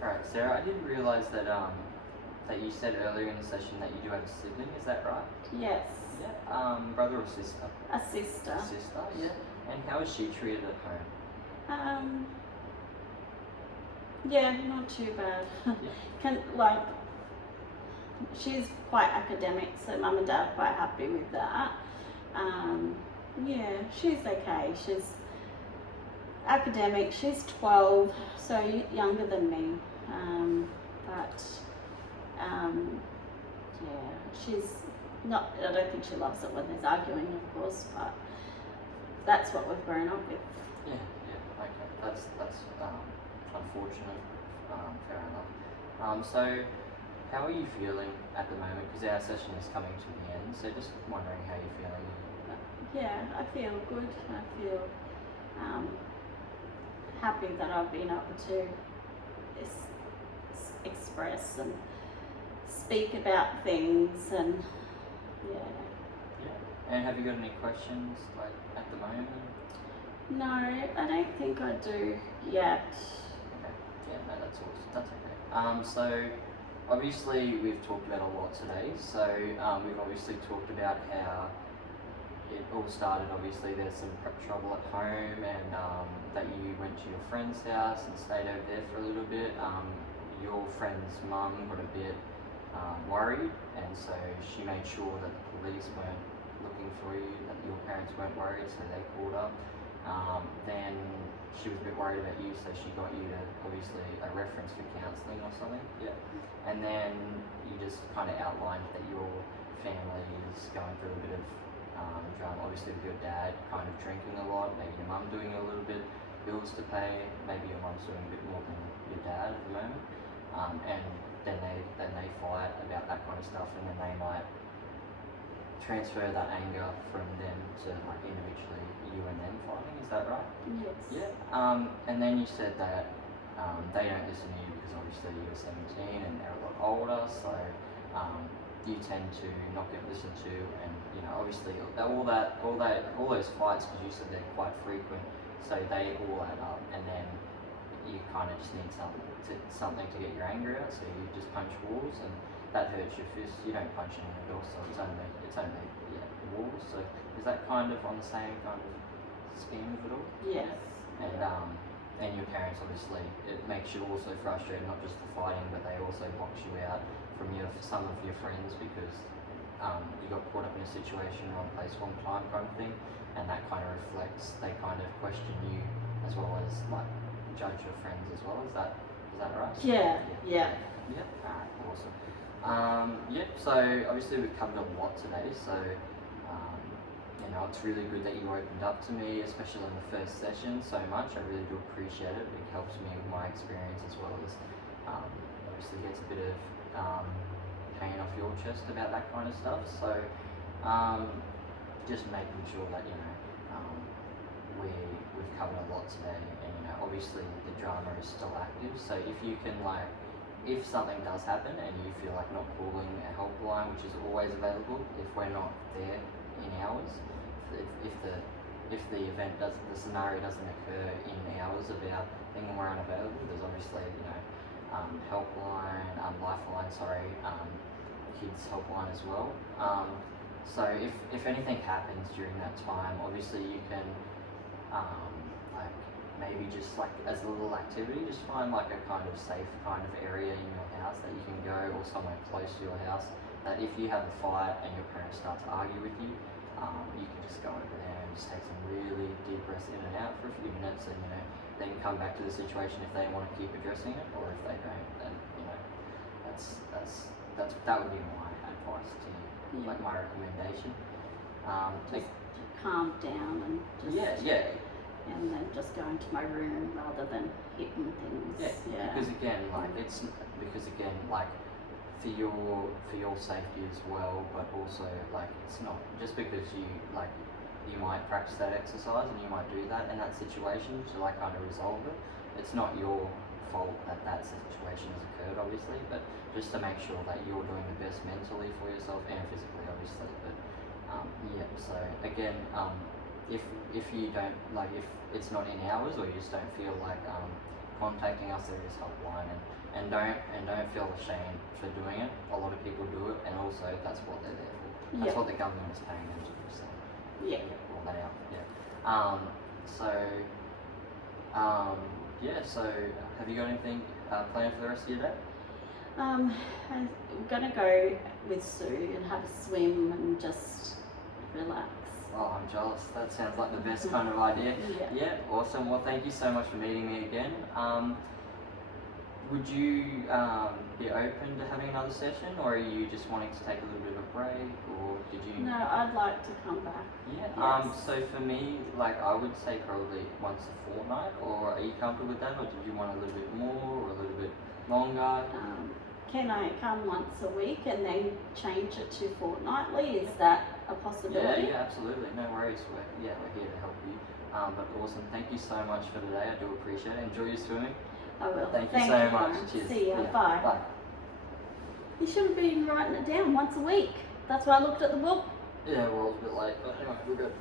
Right, Sarah, I didn't realise that that you said earlier in the session that you do have a sibling. Is that right? Yes. Yeah. Brother or sister? A sister. A sister. Yeah. And how is she treated at home? Yeah, not too bad. Yeah. She's quite academic, so mum and dad are quite happy with that. Yeah, she's okay. She's academic. She's 12, so younger than me. Yeah, she's not. I don't think she loves it when there's arguing, of course, but that's what we've grown up with. Yeah. Yeah. Okay. That's unfortunate. Fair enough. So, how are you feeling at the moment? Because our session is coming to the end. So, just wondering how you're feeling. Yeah, I feel good. I feel happy that I've been able to express and speak about things, and yeah. Yeah. And have you got any questions like at the moment? No, I don't think I do yet. Okay. Yeah, no, that's awesome. That's okay. So obviously we've talked about a lot today. So we've obviously talked about how it all started. Obviously there's some trouble at home, and that you went to your friend's house and stayed over there for a little bit. Your friend's mum got a bit worried, and so she made sure that the police weren't looking for you, that your parents weren't worried, so they called up. Then she was a bit worried about you, so she got you to obviously a reference for counselling or something. Yeah. And then you just kind of outlined that your family is going through a bit of drama, obviously with your dad kind of drinking a lot, maybe your mum doing a little bit, bills to pay, maybe your mum's doing a bit more than your dad at the moment. And then they fight about that kind of stuff, and then they might transfer that anger from them to like individually you and them fighting. Is that right? Yes. Yeah. And then you said that they don't listen to you because obviously you're 17 and they're a lot older, so you tend to not get listened to, and you know obviously all those fights, because you said they're quite frequent, so they all add up, and then you kind of just need something to get your anger out, so you just punch walls, and that hurts your fist. You don't punch anything else, so it's only walls. So is that kind of on the same kind of scheme of it all? Yes. And your parents, obviously, it makes you also frustrated, not just the fighting, but they also box you out from some of your friends because you got caught up in a situation, wrong place, wrong time kind of thing, and that kind of reflects, they kind of question you as well as like judge your friends as well. Is that right? Yeah. Alright, awesome. So obviously we've covered a lot today, so you know, it's really good that you opened up to me, especially in the first session, so much. I really do appreciate it. It helps me with my experience, as well as obviously gets a bit of pain off your chest about that kind of stuff. So just making sure that, you know, we've covered a lot today, and you know, obviously the drama is still active, so if you can, like, if something does happen and you feel like not calling a helpline, which is always available if we're not there in hours, if the event the scenario doesn't occur in hours about thing and we're unavailable, there's obviously, you know, helpline, lifeline, kids helpline as well. So if anything happens during that time, obviously you can like maybe just like as a little activity, just find like a kind of safe kind of area in your house that you can go, or somewhere close to your house, that if you have a fight and your parents start to argue with you, you can just go over there and just take some really deep breaths in and out for a few minutes, and you know, they can come back to the situation if they want to keep addressing it, or if they don't, then you know, that would be my advice to you, like my recommendation. Just to calm down and just and then just go into my room rather than hitting things. Yeah. Because again, like for your safety as well, but also like it's not just because you might practice that exercise and you might do that in that situation to like kind of resolve it. It's not your fault that situation has occurred, obviously, but just to make sure that you're doing the best mentally for yourself and physically, obviously. But so again, if you don't, like, if it's not in hours, or you just don't feel like contacting us. There is helpline, and don't feel ashamed for doing it. A lot of people do it, and also that's what they're there for. That's what the government is paying them to do. So Yeah. well, they are. Yeah. So have you got anything planned for the rest of your day? I'm gonna go with Sue and have a swim and just relax. Oh, I'm jealous. That sounds like the best kind of idea. Yeah. Awesome. Well, thank you so much for meeting me again. Would you be open to having another session, or are you just wanting to take a little bit of a break, or did you? No, I'd like to come back. Yeah. Yes. So for me, like I would say probably once a fortnight, or are you comfortable with that, or did you want a little bit more or a little bit longer? Can I come once a week and then change it to fortnightly? Is that a possibility? Yeah, absolutely. No worries. We're here to help you. But awesome. Thank you so much for today. I do appreciate it. Enjoy your swimming. I will. Thank you so much. Lauren. Cheers. See ya. Yeah. Bye. Bye. You should have been writing it down once a week. That's why I looked at the book. Yeah, well, it's a bit late, but anyway, we're good.